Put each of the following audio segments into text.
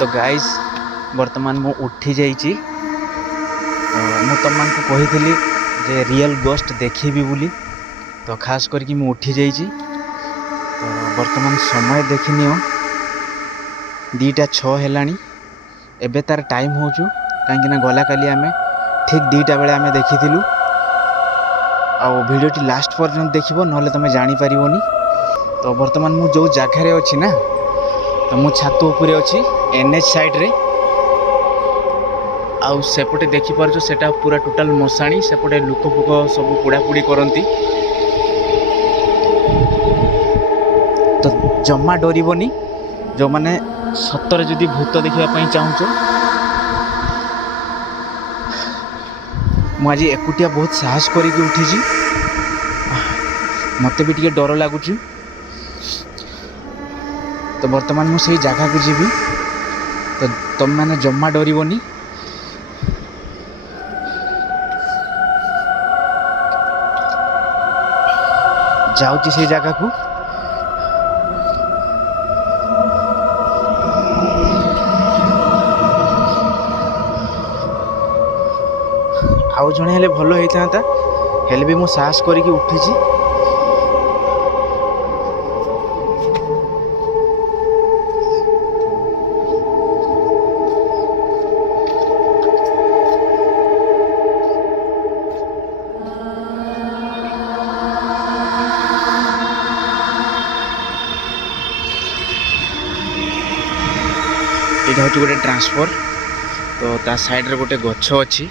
तो गाइस वर्तमान मु उठी जाइए। तो मु तुम को कही जे रियल गोस्ट देखी बोली। तो खास करके मु उठी जाइए। तो वर्तमान समय देखनी 2:06 है। एबे तार टाइम हो कहीं गला काली आमे ठीक 2टा बेले आमे देखी भिडियोटी लास्ट पर्यंत देखो ना तुम जापर। तो वर्तमान मु जो जगार अच्छी ना तो मु छात उपरे अच्छी NH साइड रे आउ सेपटे देखिपार सेटा पूरा टोटाल मशाणी सेपटे लुक फुक सब पोड़ापोड़ी करती। तो जमा डरबनी जो मैंने सतरे जदि भूत देखापी चाहूच। मुझे एकुटिया बहुत साहस करके उठी मत भी टे डर लगुच। तो वर्तमान मुझे जगह को जीवी। तो तुम मैंने जमा डरबनी। जाऊँगी से जगह को। आउ जड़े हेले भल होता हेले भी मु साहस करके उठी। ये हूँ गोटे ट्रांसफर। तो ता साइड रे गोटे गछ अच्छी।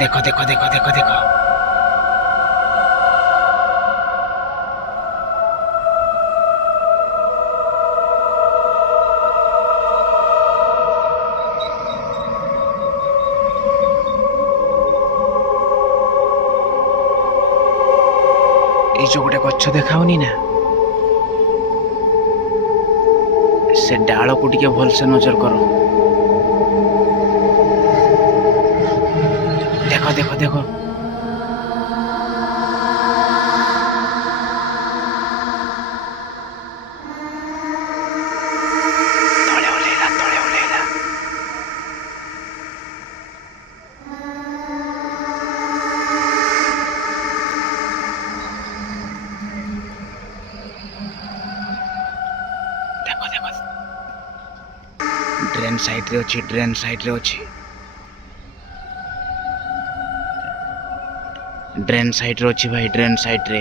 देखो देखो देखो देखो देखो ये जो गोटे गछ देखाऊनी ना से डाल को टिके भलसे नजर करो। देखो देखो देखो तले ओलेला तले ओलेला। देखो देखो ड्रेन साइड रे अच्छी ड्रेन साइड रे अच्छी ड्रेन साइड रे अच्छी भाई ड्रेन साइड रे।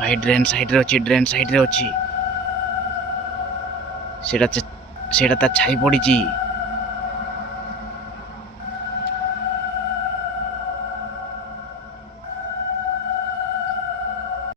भाई ड्रेन साइड रे अच्छी ड्रेन साइड रे अच्छी सेटा ता छाई पड़ी।